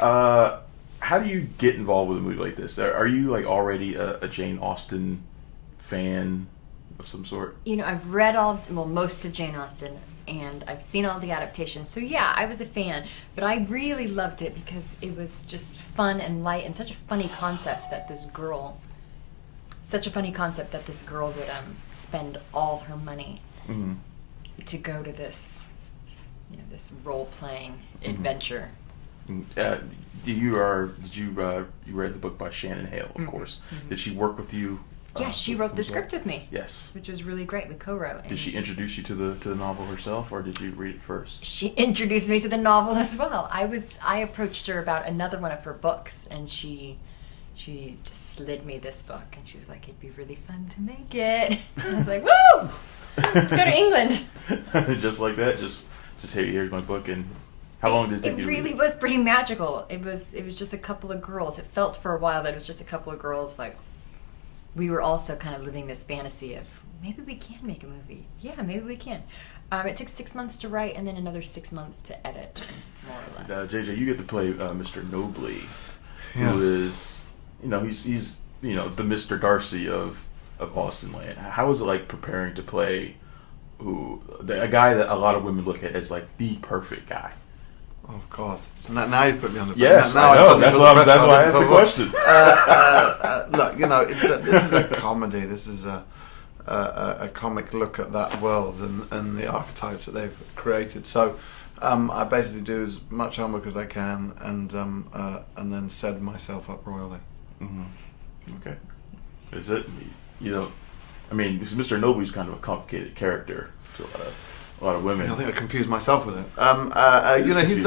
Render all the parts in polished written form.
How do you get involved with a movie like this? Are you like already a Jane Austen fan of some sort? I've read most of Jane Austen, and I've seen all the adaptations. So yeah, I was a fan, but I really loved it because it was just fun and light and such a funny concept that this girl would spend all her money Mm-hmm. to go to this, this role-playing Mm-hmm. adventure. You read the book by Shannon Hale, of course. Mm-hmm. Did she work with you? Yes, she wrote the script with me. Yes. Which was really great. We co-wrote. Did she introduce you to the novel herself, or did you read it first? She introduced me to the novel as well. I approached her about another one of her books, and she just slid me this book, and she was like, "It'd be really fun to make it." I was like, "Woo! Let's go to England." Just like that. Just here's my book. And how long did it take you to read it? It really was pretty magical. It was just a couple of girls. It felt for a while that it was just a couple of girls. Like, we were also kind of living this fantasy of maybe we can make a movie. Yeah, maybe we can. It took 6 months to write and then another 6 months to edit, more or less. JJ, you get to play Mr. Nobley, Yes. who is, he's the Mr. Darcy of Austenland. How was it like preparing to play a guy that a lot of women look at as like the perfect guy? Oh God! Now you've put me on the Yes, now I know. suddenly That's feel why the I pressure asked the on question. Look, this is a comedy. This is a comic look at that world and the archetypes that they've created. So I basically do as much homework as I can and then set myself up royally. Mm-hmm. Okay. Is it? Because Mr. Nobley's kind of a complicated character to a lot of women. I think I confused myself with it. He's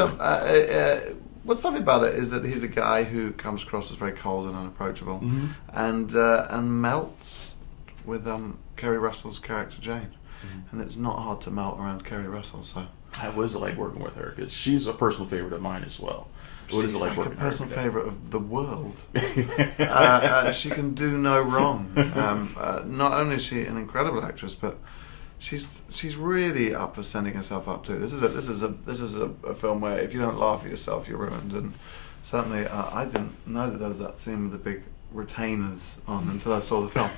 what's lovely about it is that he's a guy who comes across as very cold and unapproachable, Mm-hmm. and melts with Keri Russell's character Jane, Mm-hmm. and it's not hard to melt around Keri Russell. So How was it like working with her? Because she's a personal favorite of mine as well. What is she's it like like a working with her? personal favourite of the world. She can do no wrong. Not only is she an incredible actress, but she's really up for sending herself up to. This is a film where if you don't laugh at yourself, you're ruined. And certainly, I didn't know that there was that scene with the big retainers on until I saw the film.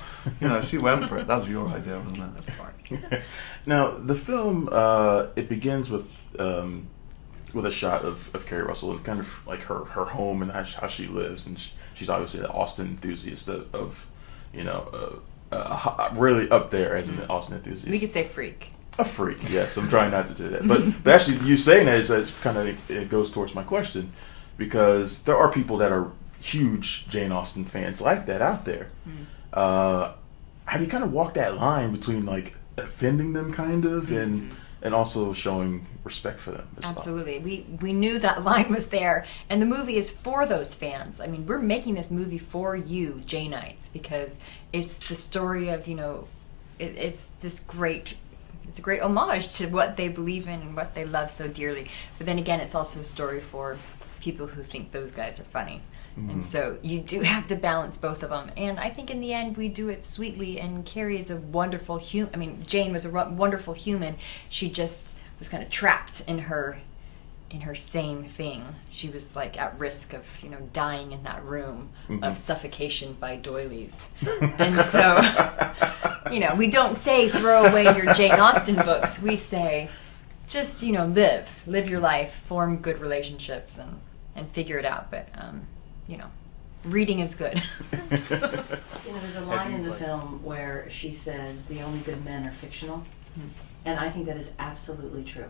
She went for it. That was your idea, wasn't it? Of course. Now, the film it begins with a shot of Keri Russell and kind of like her home and how she lives, and she's obviously an Austen enthusiast of really up there as an Austen enthusiast. We could say freak. A freak, yes. I'm trying not to do that, but actually, you saying that is kind of it goes towards my question, because there are people that are huge Jane Austen fans like that out there. Mm. How do you kind of walk that line between like offending them, kind of, and also showing respect for them as well? Absolutely. We knew that line was there, and the movie is for those fans. I mean, we're making this movie for you, Janeites, because it's the story of, it's a great homage to what they believe in and what they love so dearly. But then again, it's also a story for people who think those guys are funny. Mm-hmm. And so you do have to balance both of them. And I think in the end we do it sweetly, and Keri is a wonderful human. I mean, Jane was a wonderful human. She just was kind of trapped in her same thing. She was like at risk of, dying in that room of suffocation by doilies. And so, we don't say throw away your Jane Austen books. We say just, live your life, form good relationships, and figure it out. But, reading is good. There's a line in the film where she says the only good men are fictional. And I think that is absolutely true.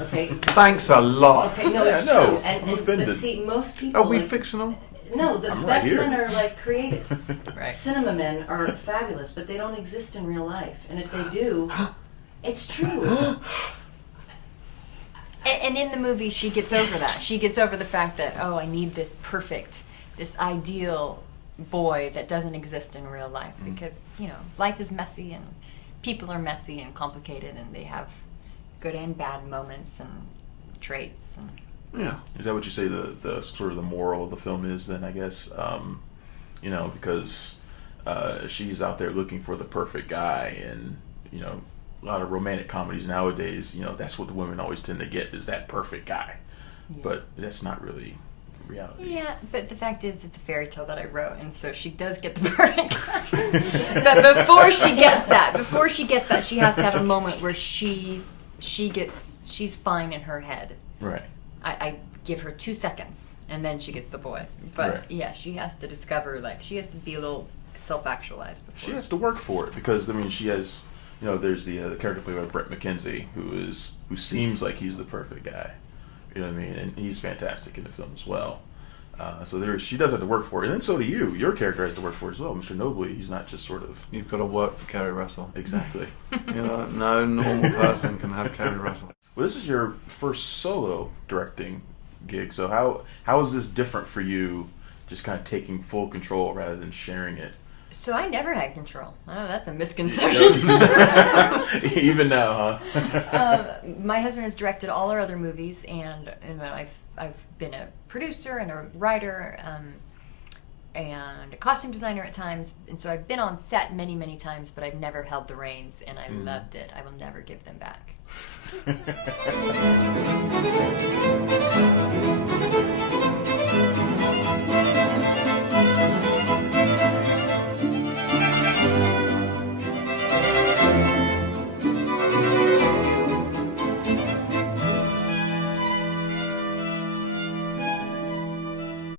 Okay. Thanks a lot. Okay, no, it's no, true. I'm But offended. see, most people. Are we fictional? No, the I'm right best here. men are like creative. Right. Cinema men are fabulous, but they don't exist in real life. And if they do, it's true. And in the movie, she gets over that. She gets over the fact that, I need this ideal boy that doesn't exist in real life, because, life is messy and people are messy and complicated, and they have good and bad moments and traits. And Yeah. Is that what you say the sort of the moral of the film is then, I guess? Because she's out there looking for the perfect guy, and, a lot of romantic comedies nowadays, that's what the women always tend to get, is that perfect guy. but that's not really reality. Yeah, but the fact is, it's a fairy tale that I wrote, and so she does get the perfect guy. But before she gets that, she has to have a moment where she's fine in her head. Right. I give her 2 seconds, and then she gets the boy. But Right. yeah, she has to discover, like, she has to be a little self-actualized before. She has to work for it because I mean she has, you know, there's the character played by Brett McKenzie who seems like he's the perfect guy, you know what I mean, and he's fantastic in the film as well. So she does have to work for it, and then so do you. Your character has to work for it as well, Mr. Nobley. He's not just sort of You've got to work for Keri Russell. exactly. You know, no normal person can have Keri Russell. Well, this is your first solo directing gig, so how is this different for you? Just kind of taking full control rather than sharing it. So I never had control. Oh, that's a misconception. Even now, huh? My husband has directed all our other movies, and I've been a producer and a writer, and a costume designer at times, and so I've been on set many times, but I've never held the reins, and I loved it. I will never give them back.